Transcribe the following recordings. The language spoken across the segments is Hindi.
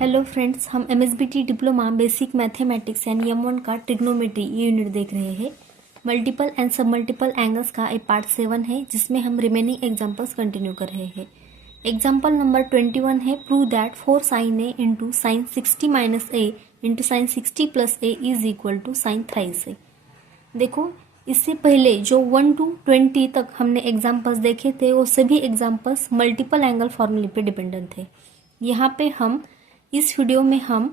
हेलो फ्रेंड्स, हम MSBT diploma basic mathematics and M1 का ट्रिग्नोमेट्री ये यूनिट देख रहे हैं। मल्टीपल एंड सब मल्टीपल एंगल्स का एक पार्ट 7 है जिसमें हम रिमेनिंग एग्जांपल्स कंटिन्यू कर रहे हैं। एग्जांपल नंबर 21 है, prove that 4 sin a into sine 60 minus A into sine 60 plus A is equal to sine thrice A. देखो, इससे पहले जो 1 to 20 तक हमने एग्जाम्पल्स देखे थे वो सभी एग्जाम्पल्स मल्टीपल एंगल फॉर्मूले पे डिपेंडेंट थे। यहाँ पे हम इस वीडियो में हम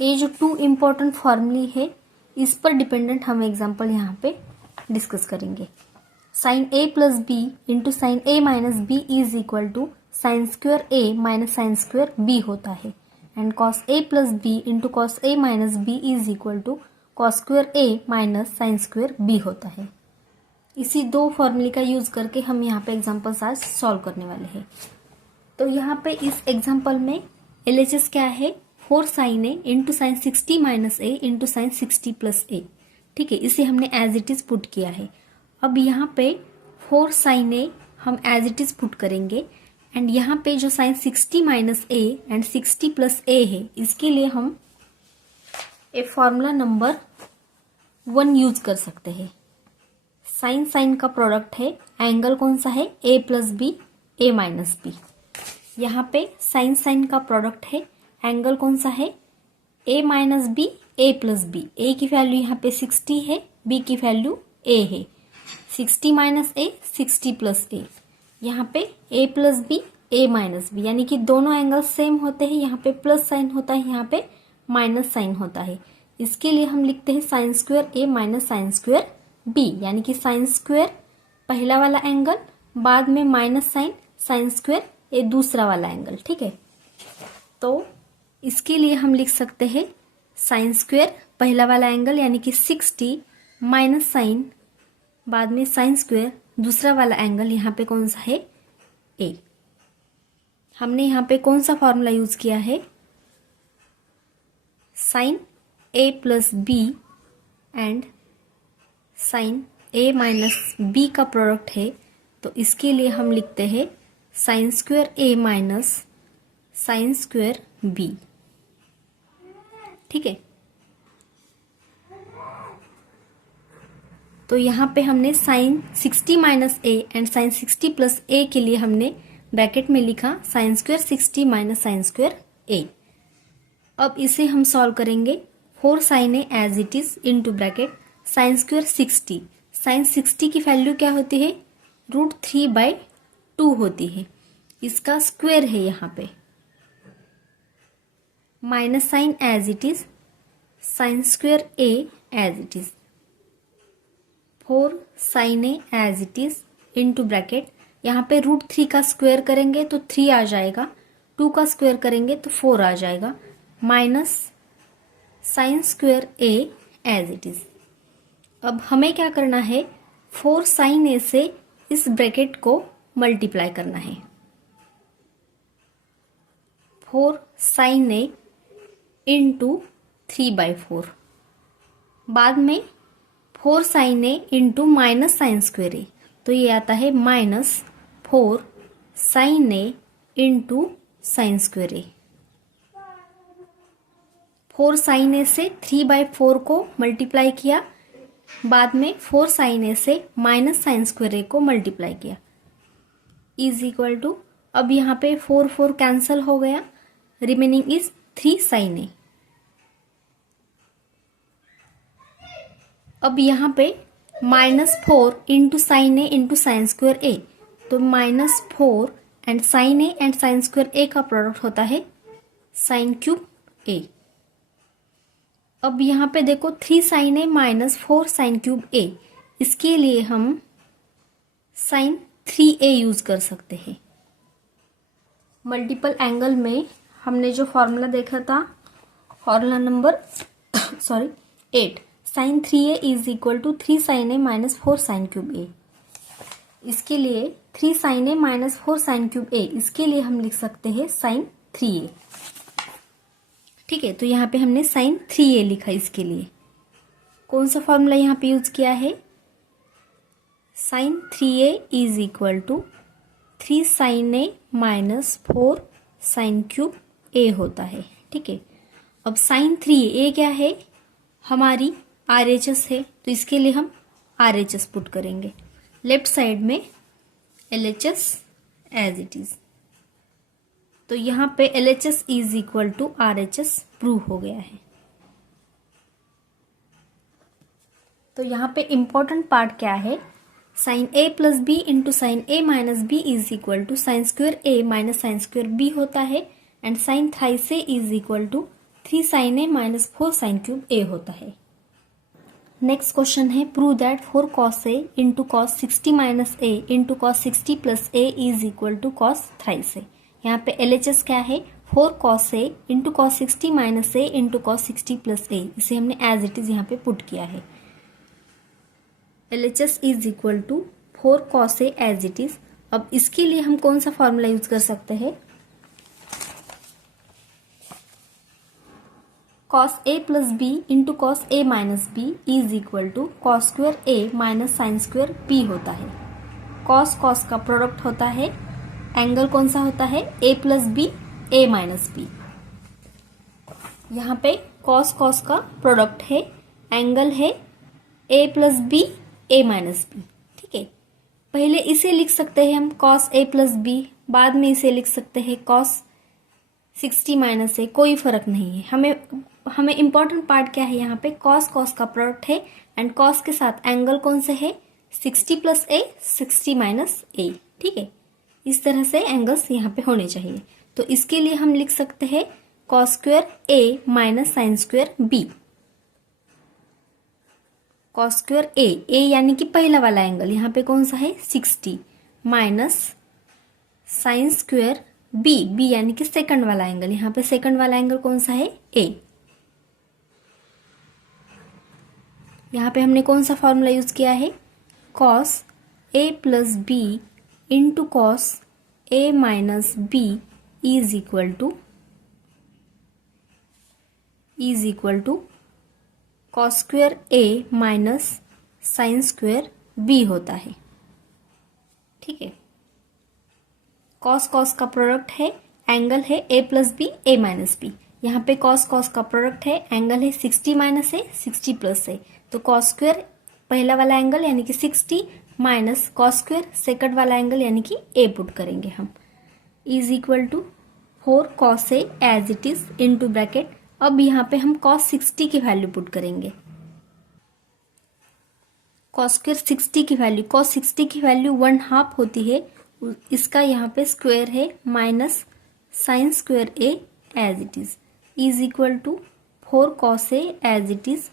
ये जो 2 इम्पोर्टेंट फॉर्मूले है इस पर डिपेंडेंट हम एग्जाम्पल यहाँ पे डिस्कस करेंगे। Sine A plus B into sine A minus B is equal to sine square A minus sine square B होता है, and cos A plus B into cos A minus B is equal to cos square A minus sine square B होता है। इसी 2 फॉर्मूले का यूज करके हम यहाँ पे एग्जाम्पल्स आज सॉल्व करने वाले हैं। तो यहाँ पे इस एग्जाम्पल में LHS क्या है, 4 sin a into sine 60 minus A into sine 60 plus A. ठीक है, इसे हमने एज इट इज पुट किया है। अब यहाँ पे 4 sin a हम एज इट इज पुट करेंगे, एंड यहाँ पे जो sine 60 minus A and 60 plus A है इसके लिए हम एक फॉर्मूला नंबर 1 यूज कर सकते हैं। साइन साइन का प्रोडक्ट है, एंगल कौन सा है, a plus B A minus B. यहाँ पे साइन साइन का प्रोडक्ट है, एंगल कौन सा है, a minus B A plus B. A की वैल्यू यहाँ पे 60 है, b की वैल्यू a है। 60 माइनस ए 60 प्लस ए, यहाँ पे a plus B A minus B, यानी कि दोनों एंगल सेम होते हैं। यहाँ पे प्लस साइन होता है, यहाँ पे माइनस साइन होता है। इसके लिए हम लिखते हैं sine square A minus sine square B, यानी कि साइन स्क्वेयर पहला वाला एंगल, बाद में माइनस साइन साइन स्क्वेयर ये दूसरा वाला एंगल। ठीक है, तो इसके लिए हम लिख सकते हैं साइन स्क्वेयर पहला वाला एंगल यानी कि 60 माइनस साइन, बाद में साइन स्क्वेयर दूसरा वाला एंगल, यहाँ पे कौन सा है, a। हमने यहाँ पे कौन सा फॉर्मूला यूज किया है, sine a plus B and sine a minus B का प्रोडक्ट है, तो इसके लिए हम लिखते हैं sine square A minus sine square B. ठीक है, तो यहाँ पे हमने sine 60 minus A and sine 60 plus A के लिए हमने ब्रैकेट में लिखा sine square 60 minus sine square A. अब इसे हम सॉल्व करेंगे। 4 sine A as it is into bracket sine square 60। Sign 60 की वैल्यू क्या होती है, √3/2 होती है, इसका स्क्वायर है यहाँ पे, minus sine as it is sine square A as it is, 4 sine A as it is into bracket, यहाँ पे √3 का स्क्वायर करेंगे तो 3 आ जाएगा, 2 का स्क्वायर करेंगे तो 4 आ जाएगा, minus sine square A as it is. अब हमें क्या करना है, 4 साइन ए से इस ब्रैकेट को मल्टीप्लाई करना है। 4 साइन ए इंटू 3/4, बाद में 4 साइन ए इंटू माइनस साइन स्क्वेयर ए, तो ये आता है माइनस 4 साइन ए इंटू साइन स्क्वेयर ए। 4 साइन ए से 3/4 को मल्टीप्लाई किया, बाद में 4 साइन ए से माइनस साइन स्क्वेयर ए को मल्टीप्लाई किया, इज इक्वल टू, अब यहाँ पे 4 कैंसल हो गया, रिमेनिंग इज 3 साइन ए। अब यहाँ पे -4 इंटू साइन ए इंटू साइन स्क्वेयर ए, तो -4 एंड साइन स्क्वेयर ए का प्रोडक्ट होता है साइन क्यूब ए। अब यहाँ पे देखो 3 sine A minus 4 sine cube A, इसके लिए हम साइन 3a यूज कर सकते हैं। मल्टीपल एंगल में हमने जो फॉर्मूला देखा था, formula number 8, sine 3a is equal to 3 sine A minus 4 sine cube A. इसके लिए 3 sine A minus 4 sine cube A, इसके लिए हम लिख सकते हैं साइन 3a। ठीक है, तो यहाँ पे हमने साइन 3a लिखा। इसके लिए कौन सा फॉर्मूला यहाँ पे यूज किया है, sine 3a is equal to 3 sin a minus 4 sine cube A होता है। ठीक है, अब साइन 3a क्या है, हमारी RHS है, तो इसके लिए हम RHS पुट करेंगे। लेफ्ट साइड में LHS एज इट इज, तो यहाँ पे LHS is equal to RHS prove हो गया है। तो यहाँ पे इंपॉर्टेंट पार्ट क्या है, sine a plus B into sine a minus B is equal to sine square a minus sine square b होता है, and sine thrice a is equal to 3 sine a minus 4 sine cube a होता है। नेक्स्ट क्वेश्चन है, prove that 4 cos a into cos 60 minus a into cos 60 plus a is equal to cos thrice a। यहाँ पे LHS क्या है, 4 cos a into cos 60 minus a into cos 60 plus a, इसे हमने एज इट इज यहाँ पे पुट किया है। LHS is equal to 4 cos a as it is. अब इसके लिए हम कौन सा फॉर्मूला यूज कर सकते हैं, cos a plus B into cos a minus B is equal to cos square a minus sine square b होता है। cos का प्रोडक्ट होता है, एंगल कौन सा होता है, a plus B a minus B. यहाँ पे cos का प्रोडक्ट है, एंगल है a plus B a minus B. ठीक है, पहले इसे लिख सकते हैं हम cos a प्लस बी, बाद में इसे लिख सकते हैं cos 60 माइनस a, कोई फर्क नहीं है। हमें इंपॉर्टेंट पार्ट क्या है, यहाँ पे cos का प्रोडक्ट है, एंड cos के साथ एंगल कौन से है, 60 प्लस a 60 माइनस a। ठीक है, इस तरह से एंगल्स यहाँ पे होने चाहिए। तो इसके लिए हम लिख सकते हैं cos square a minus sine square b। cos square a यानी कि पहला वाला एंगल यहाँ पे कौन सा है, 60 माइनस साइन स्क्वेयर b यानी कि सेकंड वाला एंगल, यहाँ पे सेकंड वाला एंगल कौन सा है, a। यहाँ पे हमने कौन सा फॉर्मूला यूज किया है, cos a plus B into cos a minus b is equal to cos square a minus sine square b होता है। ठीक है, cos का प्रोडक्ट है, एंगल है a plus B a minus B. यहाँ पे cos का प्रोडक्ट है, एंगल है 60 माइनस a 60 प्लस a, तो cos स्क्वेयर पहला वाला एंगल यानी कि 60 माइनस cos स्क्वेयर सेकंड वाला एंगल यानी कि a पुट करेंगे हम, is equal to 4 cos a as it is into bracket. अब यहाँ पे हम cos 60 की वैल्यू पुट करेंगे, cos स्क्वेयर 60 की वैल्यू 1/2 होती है, इसका यहाँ पे स्क्वायर है, minus sine square a as it is equal to 4 cos a as it is.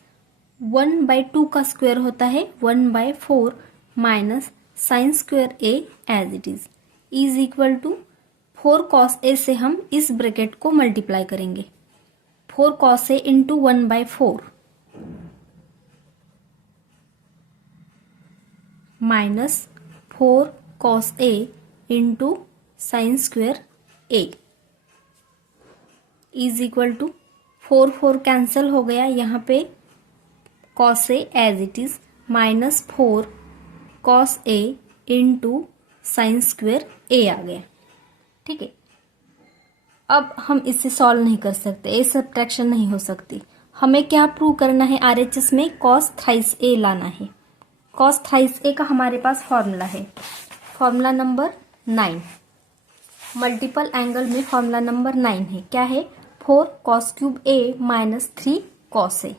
1/2 का स्क्वायर होता है 1/4 minus sine square a as it is equal to 4 cos a से हम इस ब्रैकेट को मल्टीप्लाई करेंगे, 4 cos a into 1/4 minus 4 cos a into sine square a is equal to 4 cancel हो गया, यहाँ पे cos a as it is minus 4 cos a into sine square a आ गया। ठीक है, अब हम इसे सॉल्व नहीं कर सकते, ये सब्ट्रैक्शन नहीं हो सकती। हमें क्या प्रूव करना है, RHS में cos थ्राइस a लाना है। cos थ्राइस a का हमारे पास फॉर्मूला है, फॉर्मूला नंबर 9, मल्टीपल एंगल में फॉर्मूला नंबर 9 है, क्या है, 4 cos cube a minus 3 cos a।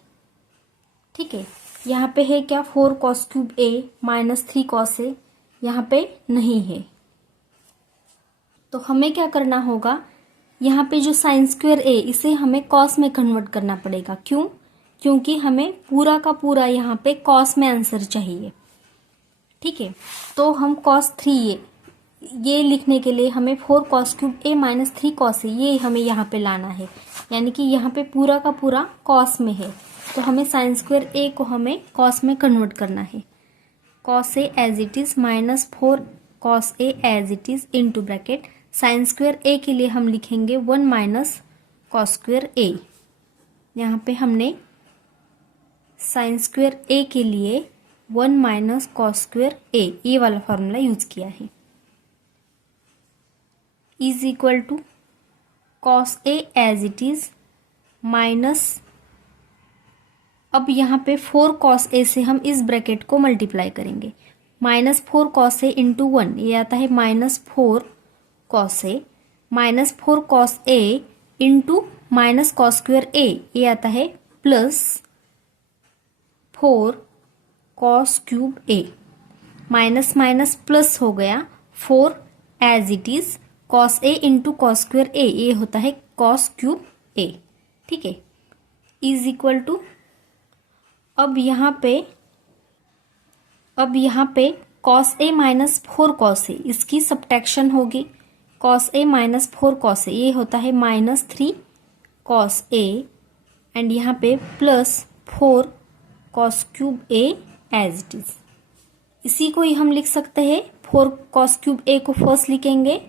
ठीक है, यहाँ पे है क्या, 4 cos cube a minus 3 cos a, यहाँ पे नहीं है, तो हमें क्या करना होगा, यहाँ पे जो साइन स्क्वेयर a इसे हमें cos में कन्वर्ट करना पड़ेगा। क्यों, क्योंकि हमें पूरा का पूरा यहाँ पे cos में आंसर चाहिए। ठीक है, तो हम cos 3a ये लिखने के लिए हमें 4 cos cube a minus 3 cos a ये हमें यहाँ पे लाना है, यानी कि यहाँ पे पूरा का पूरा cos में है, तो हमें साइन स्क्वेयर a को हमें cos में कन्वर्ट करना है। cos a as it is minus 4 cos a as it is into bracket, sine square a के लिए हम लिखेंगे 1 माइनस cos स्क्वेयर a। यहाँ पे हमने साइन स्क्वेयर a के लिए 1 माइनस cos स्क्वेयर a ये वाला फॉर्मूला यूज किया है, is equal to cos A as it is minus, अब यहाँ पे 4 कॉस ए से हम इस ब्रैकेट को मल्टीप्लाई करेंगे, -4 कॉस ए इंटू 1, ये आता है -4 cos A, -4 cos A into minus cos square A, ये आता है +4 cos cube A, minus minus plus हो गया, 4 as it is cos A into cos square A, ये होता है कॉस क्यूब ए, ठीक है, इज इक्वल टू, अब यहाँ पे कॉस ए -4 कॉस ए, इसकी सब्ट्रैक्शन होगी, कॉस ए -4 कॉस ए, ये होता है -3 कॉस ए, एंड यहाँ पे +4 cos cube A as it is. इसी को ही हम लिख सकते हैं, 4 कॉस क्यूब ए को फर्स्ट लिखेंगे,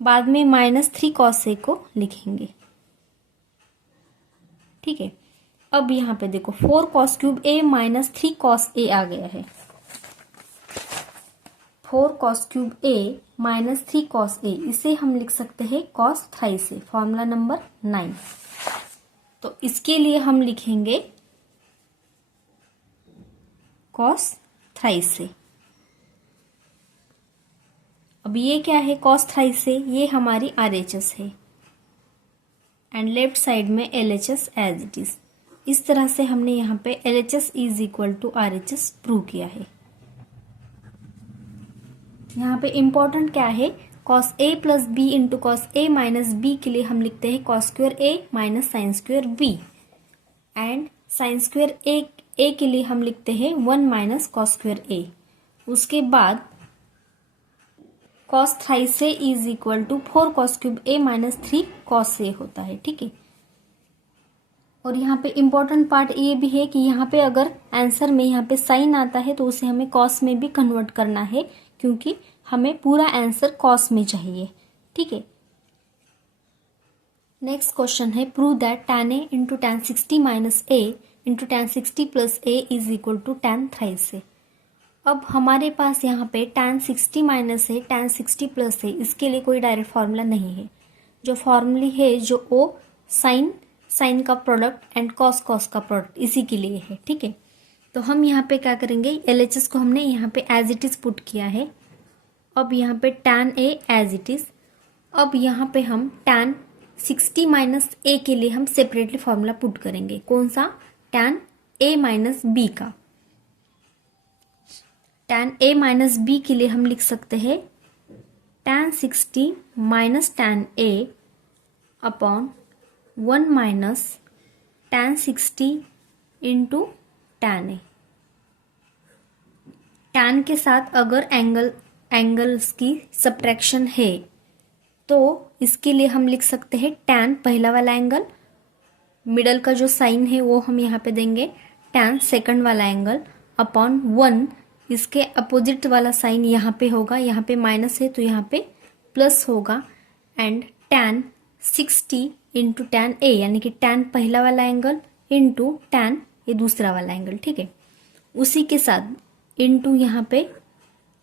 बाद में -3 कॉस ए को लिखेंगे, ठीक है। अब यहाँ पे देखो 4 कॉस क्यूब ए -3 कॉस ए आ गया है, 4 कॉस क्यूब ए -3 कॉस ए, इसे हम लिख सकते हैं कॉस थ्राइस ए, फॉर्मूला नंबर 9। तो इसके लिए हम लिखेंगे कॉस थ्राइस ए। अब ये क्या है कॉस थ्राइस ए, ये हमारी RHS है, एंड लेफ्ट साइड में LHS एज इट इज। इस तरह से हमने यहाँ पे LHS is equal to RHS prove किया है। यहाँ पे इम्पोर्टेंट क्या है, cos A plus B into cos A minus B के लिए हम लिखते हैं cos square A minus sine square B, and sine square A के लिए हम लिखते हैं 1 माइनस कॉस स्क्वायर ए। उसके बाद cos thrice A is equal to 4 cos cube A -3 cos A होता है, ठीक है। और यहाँ पे इम्पोर्टेंट पार्ट ये भी है कि यहाँ पे अगर आंसर में यहाँ पे साइन आता है तो उसे हमें कॉस में भी कन्वर्ट करना है, क्योंकि हमें पूरा आंसर कॉस में चाहिए, ठीक है। नेक्स्ट क्वेश्चन है, prove that tan a into tan 60 minus a into tan 60 plus a is equal to tan thrice a। अब हमारे पास यहाँ पे tan 60 minus a tan 60 plus a, इसके लिए कोई डायरेक्ट फार्मूला नहीं है। जो फॉर्मूला है जो ओ साइन का प्रोडक्ट एंड कॉस का प्रोडक्ट, इसी के लिए है, ठीक है। तो हम यहाँ पे क्या करेंगे, LHS को हमने यहाँ पे एज इट इज पुट किया है। अब यहाँ पे tan a as it is. अब यहाँ पे हम tan 60 माइनस a के लिए हम सेपरेटली फॉर्मूला पुट करेंगे, कौन सा, tan a माइनस b का। tan a माइनस b के लिए हम लिख सकते हैं tan 60 minus tan a upon 1 minus tan 60 into tan a। tan के साथ अगर एंगल्स की सब्ट्रैक्शन है तो इसके लिए हम लिख सकते हैं tan पहला वाला एंगल, मिडल का जो साइन है वो हम यहाँ पे देंगे tan सेकंड वाला एंगल अपॉन 1, इसके अपोजिट वाला साइन यहाँ पे होगा, यहाँ पे माइनस है तो यहाँ पे प्लस होगा, and tan 60 into tan a, यानी कि tan पहला वाला एंगल इंटू tan ये दूसरा वाला एंगल, ठीक है। उसी के साथ इंटू यहाँ पे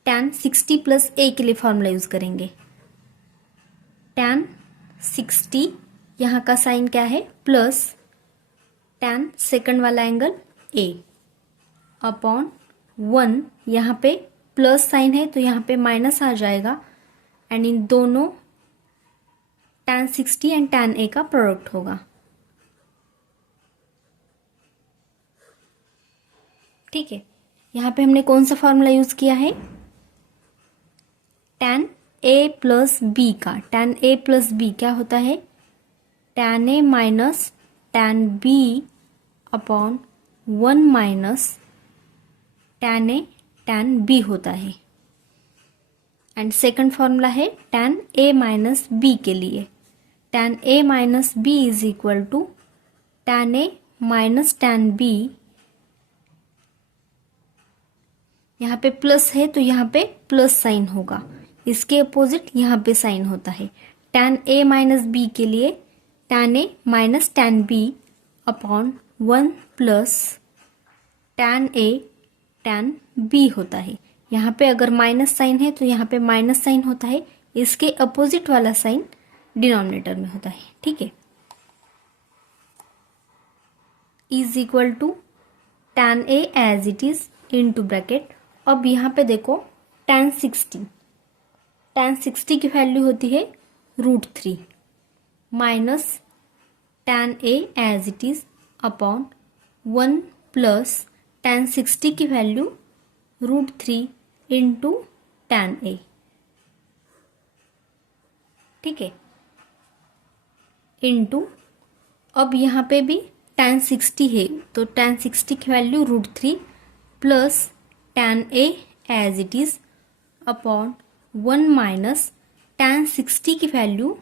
tan 60 प्लस a के लिए फॉर्मूला यूज करेंगे, tan 60 यहाँ का साइन क्या है प्लस tan सेकंड वाला एंगल a अपॉन 1, यहाँ पे प्लस साइन है तो यहाँ पे माइनस आ जाएगा, एंड इन दोनों tan 60 एंड tan a का प्रोडक्ट होगा, ठीक है। यहाँ पे हमने कौन सा फॉर्मूला यूज किया है, tan a प्लस बी का। tan a प्लस बी क्या होता है, tan a minus tan b upon 1 minus tan a tan b होता है, एंड सेकंड फॉर्मूला है tan a माइनस b के लिए। tan a minus b is equal to tan a minus tan b, यहाँ पे प्लस है तो यहाँ पे प्लस साइन होगा, इसके अपोजिट यहाँ पे साइन होता है। tan a माइनस b के लिए tan a minus tan b upon 1 plus tan a tan b होता है। यहाँ पे अगर माइनस साइन है तो यहाँ पे माइनस साइन होता है, इसके अपोजिट वाला साइन डिनोमिनेटर में होता है। ठीक है, is equal to tan A as it is into bracket. अब यहाँ पे देखो tan 60 की वैल्यू होती है √3 minus tan A as it is upon 1 plus tan 60 की वैल्यू √3 इंटू tan A। ठीक है, इंटू अब यहाँ पे भी tan 60 है तो tan 60 की value √3 plus tan A as it is upon 1 minus tan 60 की value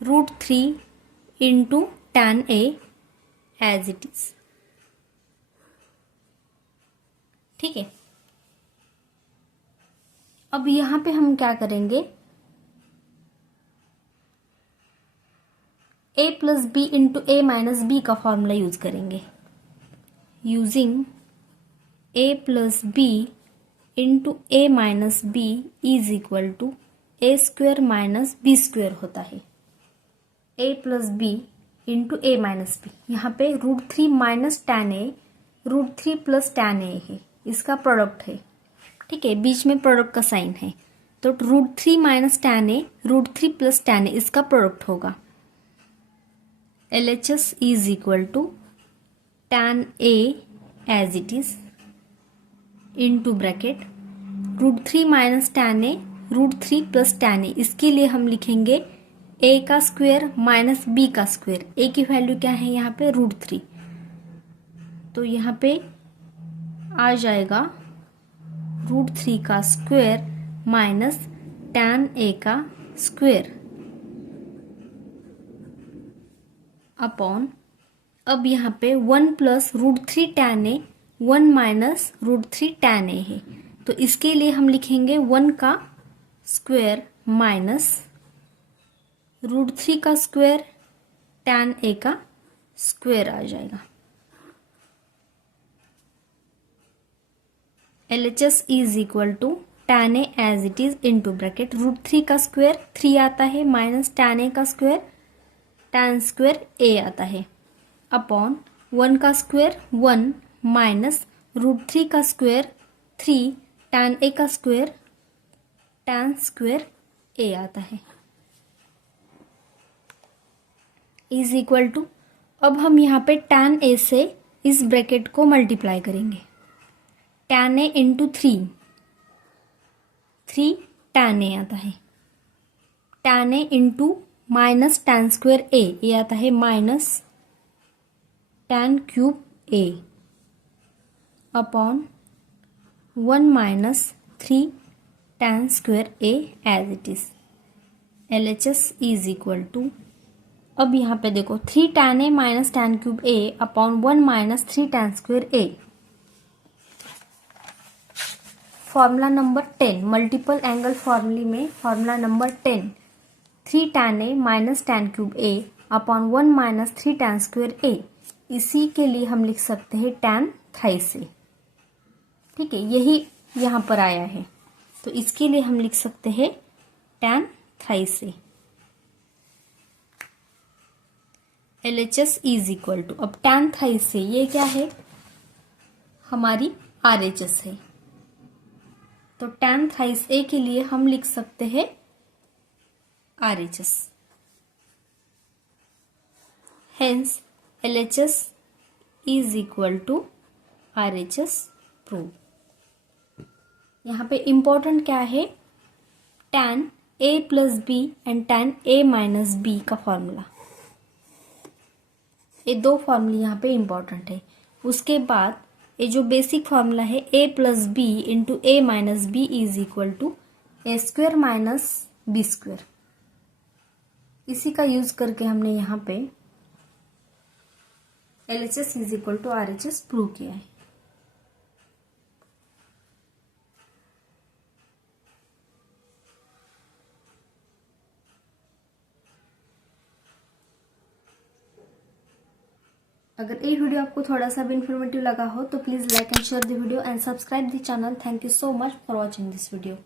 √3 into tan A as it is. ठीक है, अब यहाँ पे हम क्या करेंगे, a plus B into A minus B का फॉर्मूला यूज करेंगे। Using a plus B into A minus B is equal to A square minus B square होता है। a plus B into A minus B, यहाँ पे √3 minus tan A, √3 plus tan A है, इसका प्रोडक्ट है। ठीक है, बीच में प्रोडक्ट का साइन है तो √3 minus tan A, √3 plus tan A इसका प्रोडक्ट होगा। LHS is equal to tan A as it is into bracket √3 minus tan A, √3 plus tan A। इसके लिए हम लिखेंगे a का स्क्वायर माइनस b का स्क्वायर। a की वैल्यू क्या है यहाँ पे √3, तो यहाँ पे आ जाएगा √3 का स्क्वायर माइनस tan A का स्क्वायर अपॉन, अब यहाँ पे 1 plus √3 tan A, 1 minus √3 tan A है तो इसके लिए हम लिखेंगे 1 का स्क्वायर माइनस √3 का स्क्वायर tan A का स्क्वायर आ जाएगा। LHS is equal to tan A as it is into bracket √3 का स्क्वायर 3 आता है माइनस tan A का स्क्वायर tan स्क्वायर A आता है अपॉन 1 का स्क्वायर 1 माइनस √3 का स्क्वायर 3 tan A का स्क्वायर tan स्क्वायर A आता है इज इक्वल टू, अब हम यहाँ पे tan A से इस ब्रैकेट को मल्टीप्लाई करेंगे। tan A into 3 tan A आता है, tan A into minus tan square A, ये आता है minus tan cube A upon 1 minus 3 tan square A as it is. LHS is equal to, अब यहाँ पे देखो 3 tan A minus tan cube A upon 1 minus 3 tan square A। Formula number 10, multiple angle फॉर्मूले में formula number 10, 3 tan A minus tan cube A upon 1 minus 3 tan square A, इसी के लिए हम लिख सकते हैं tan थ्राइस A। ठीक है, यही यहाँ पर आया है तो इसके लिए हम लिख सकते हैं tan thrice A। LHS is equal to, अब tan थ्राइस A ये क्या है, हमारी RHS है तो tan थ्राइस A के लिए हम लिख सकते हैं RHS। Hence LHS is equal to RHS prove. यहाँ पे इम्पोर्टेंट क्या है, tan A plus B and tan A minus B का फॉर्मूला, ये दो फॉर्मूले यहाँ पे इम्पोर्टेंट है। उसके बाद ये जो बेसिक फॉर्मूला है a plus B into A minus B is equal to A square minus B square, इसी का यूज करके हमने यहाँ पे LHS is equal to RHS prove किया है। अगर ये वीडियो आपको थोड़ा सा भी इन्फॉर्मेटिव लगा हो तो please like and share the video and subscribe the channel. Thank you so much for watching this video.